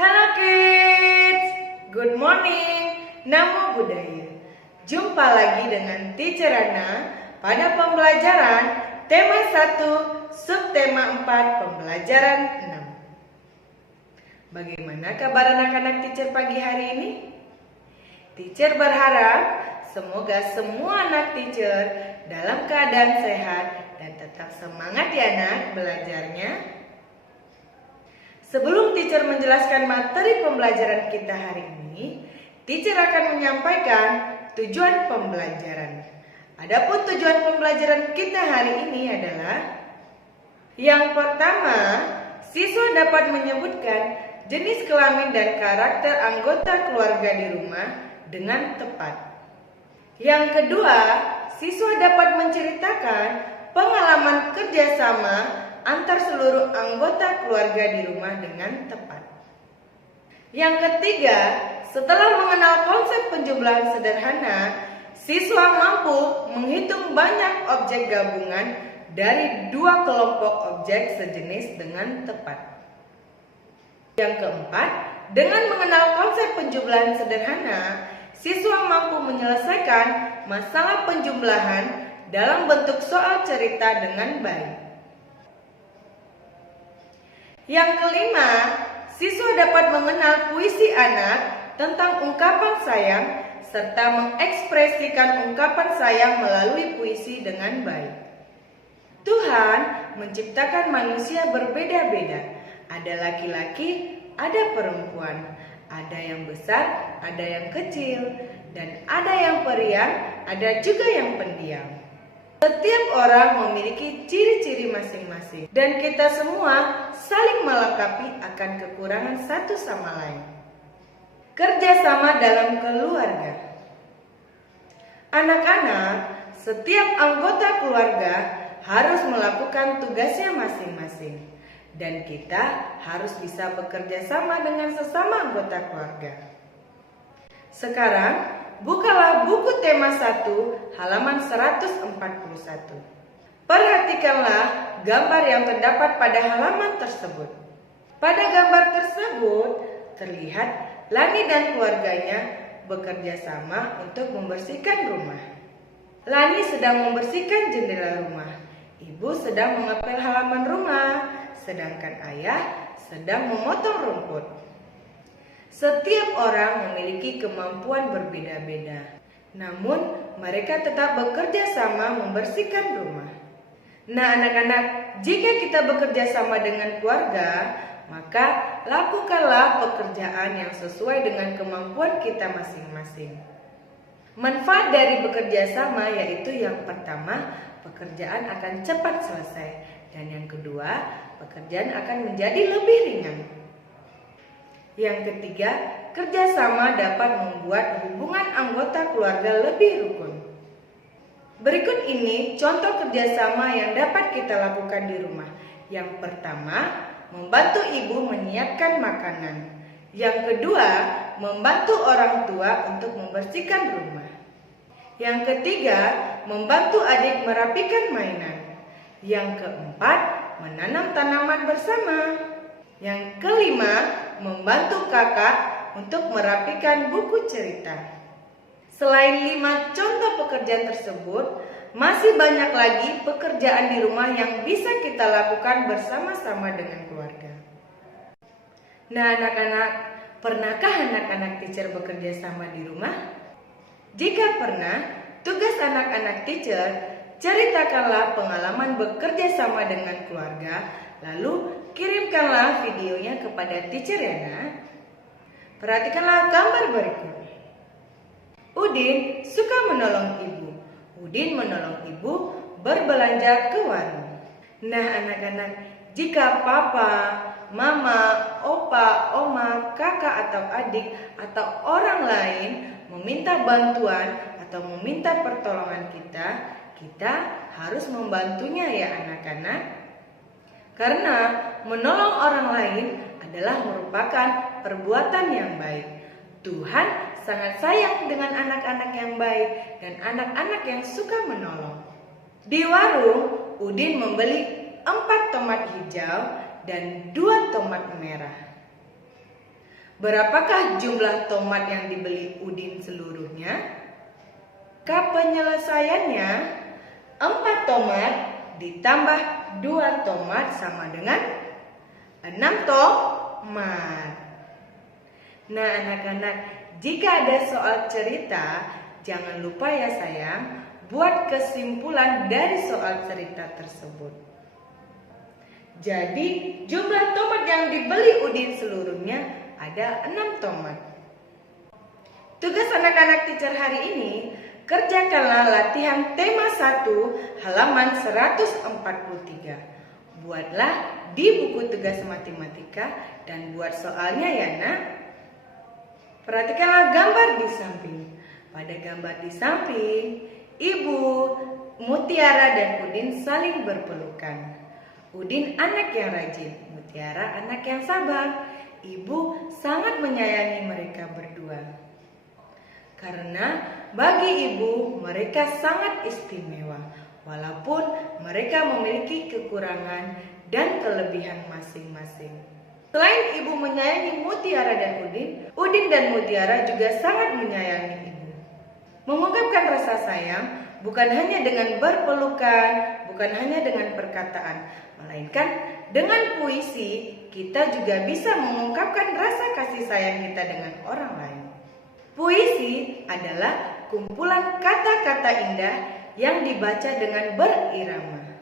Halo kids, good morning, Namo Buddhaya. Jumpa lagi dengan Teacher Ana pada pembelajaran tema 1, subtema 4, pembelajaran 6. Bagaimana kabar anak-anak teacher pagi hari ini? Teacher berharap semoga semua anak teacher dalam keadaan sehat dan tetap semangat ya anak belajarnya. Sebelum teacher menjelaskan materi pembelajaran kita hari ini, teacher akan menyampaikan tujuan pembelajaran. Adapun tujuan pembelajaran kita hari ini adalah: yang pertama, siswa dapat menyebutkan jenis kelamin dan karakter anggota keluarga di rumah dengan tepat. Yang kedua, siswa dapat menceritakan pengalaman kerjasama antar seluruh anggota keluarga di rumah dengan tepat. Yang ketiga, setelah mengenal konsep penjumlahan sederhana, siswa mampu menghitung banyak objek gabungan dari dua kelompok objek sejenis dengan tepat. Yang keempat, dengan mengenal konsep penjumlahan sederhana, siswa mampu menyelesaikan masalah penjumlahan dalam bentuk soal cerita dengan baik. Yang kelima, siswa dapat mengenal puisi anak tentang ungkapan sayang serta mengekspresikan ungkapan sayang melalui puisi dengan baik. Tuhan menciptakan manusia berbeda-beda. Ada laki-laki, ada perempuan, ada yang besar, ada yang kecil, dan ada yang periang, ada juga yang pendiam. Setiap orang memiliki ciri-ciri masing-masing, dan kita semua saling melengkapi akan kekurangan satu sama lain. Kerjasama dalam keluarga. Anak-anak, setiap anggota keluarga harus melakukan tugasnya masing-masing, dan kita harus bisa bekerja sama dengan sesama anggota keluarga. Sekarang, bukalah buku tema 1 halaman 141. Perhatikanlah gambar yang terdapat pada halaman tersebut. Pada gambar tersebut terlihat Lani dan keluarganya bekerja sama untuk membersihkan rumah. Lani sedang membersihkan jendela rumah. Ibu sedang mengepel halaman rumah, sedangkan ayah sedang memotong rumput. Setiap orang memiliki kemampuan berbeda-beda, namun mereka tetap bekerja sama membersihkan rumah. Nah anak-anak, jika kita bekerja sama dengan keluarga, maka lakukanlah pekerjaan yang sesuai dengan kemampuan kita masing-masing. Manfaat dari bekerja sama yaitu yang pertama, pekerjaan akan cepat selesai, dan yang kedua, pekerjaan akan menjadi lebih ringan. Yang ketiga, kerjasama dapat membuat hubungan anggota keluarga lebih rukun. Berikut ini contoh kerjasama yang dapat kita lakukan di rumah. Yang pertama, membantu ibu menyiapkan makanan. Yang kedua, membantu orang tua untuk membersihkan rumah. Yang ketiga, membantu adik merapikan mainan. Yang keempat, menanam tanaman bersama. Yang kelima, membantu kakak untuk merapikan buku cerita. Selain 5 contoh pekerjaan tersebut, masih banyak lagi pekerjaan di rumah yang bisa kita lakukan bersama-sama dengan keluarga. Nah anak-anak, pernahkah anak-anak teacher bekerja sama di rumah? Jika pernah, tugas anak-anak teacher, ceritakanlah pengalaman bekerja sama dengan keluarga, lalu kirimkanlah videonya kepada teacher ya nak. Perhatikanlah gambar berikut. Udin suka menolong ibu. Udin menolong ibu berbelanja ke warung. Nah anak-anak, jika papa, mama, opa, oma, kakak atau adik atau orang lain meminta bantuan atau meminta pertolongan kita harus membantunya ya anak-anak. Karena menolong orang lain adalah merupakan perbuatan yang baik. Tuhan sangat sayang dengan anak-anak yang baik dan anak-anak yang suka menolong. Di warung, Udin membeli 4 tomat hijau dan 2 tomat merah. Berapakah jumlah tomat yang dibeli Udin seluruhnya? Penyelesaiannya 4 tomat ditambah 2 tomat sama dengan 6 tomat. Nah anak-anak, jika ada soal cerita, jangan lupa ya sayang, buat kesimpulan dari soal cerita tersebut. Jadi jumlah tomat yang dibeli Udin seluruhnya ada 6 tomat. Tugas anak-anak teacher hari ini, kerjakanlah latihan tema 1 halaman 143. Buatlah di buku tugas matematika dan buat soalnya ya nak. Perhatikanlah gambar di samping. Pada gambar di samping, Ibu, Mutiara dan Udin saling berpelukan. Udin anak yang rajin, Mutiara anak yang sabar. Ibu sangat menyayangi mereka berdua. Karena bagi ibu mereka sangat istimewa, walaupun mereka memiliki kekurangan dan kelebihan masing-masing. Selain ibu menyayangi Mutiara dan Udin dan Mutiara juga sangat menyayangi ibu. Mengungkapkan rasa sayang bukan hanya dengan berpelukan, bukan hanya dengan perkataan, melainkan dengan puisi kita juga bisa mengungkapkan rasa kasih sayang kita dengan orang lain. Puisi adalah kumpulan kata-kata indah yang dibaca dengan berirama.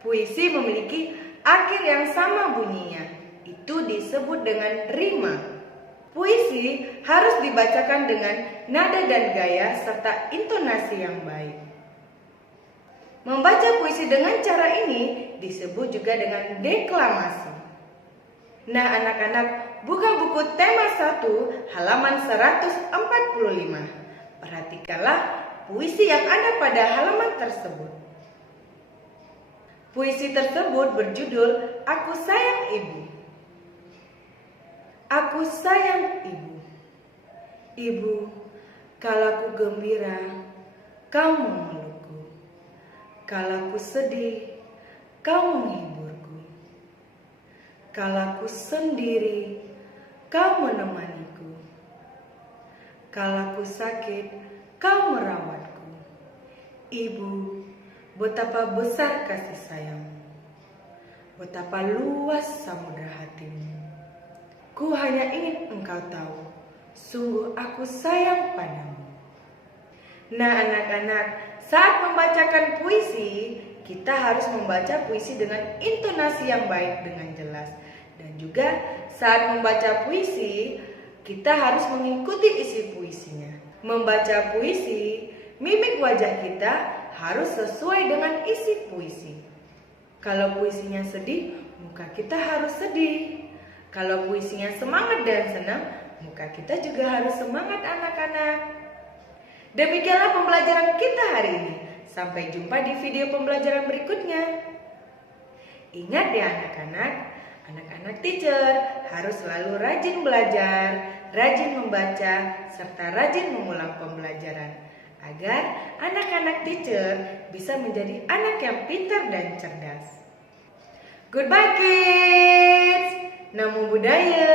Puisi memiliki akhir yang sama bunyinya, itu disebut dengan rima. Puisi harus dibacakan dengan nada dan gaya serta intonasi yang baik. Membaca puisi dengan cara ini disebut juga dengan deklamasi. Nah anak-anak, buka buku tema 1 halaman 145. Perhatikanlah puisi yang ada pada halaman tersebut. Puisi tersebut berjudul Aku Sayang Ibu. Aku sayang ibu. Ibu, kalau ku gembira, kau memelukku. Kalau ku sedih, kau menghiburku. Kalau ku sendiri, kau menemaniku. Kalau ku sakit, kau merawatku. Ibu, betapa besar kasih sayangmu. Betapa luas samudra hatimu. Ku hanya ingin engkau tahu, sungguh aku sayang padamu. Nah anak-anak, saat membacakan puisi, kita harus membaca puisi dengan intonasi yang baik dengan jelas. Dan juga saat membaca puisi, kita harus mengikuti isi puisinya. Membaca puisi, mimik wajah kita harus sesuai dengan isi puisi. Kalau puisinya sedih, muka kita harus sedih. Kalau puisinya semangat dan senang, muka kita juga harus semangat anak-anak. Demikianlah pembelajaran kita hari ini. Sampai jumpa di video pembelajaran berikutnya. Ingat ya anak-anak, anak-anak teacher harus selalu rajin belajar, rajin membaca, serta rajin mengulang pembelajaran. Agar anak-anak teacher bisa menjadi anak yang pintar dan cerdas. Goodbye kids! Namo Buddhaya.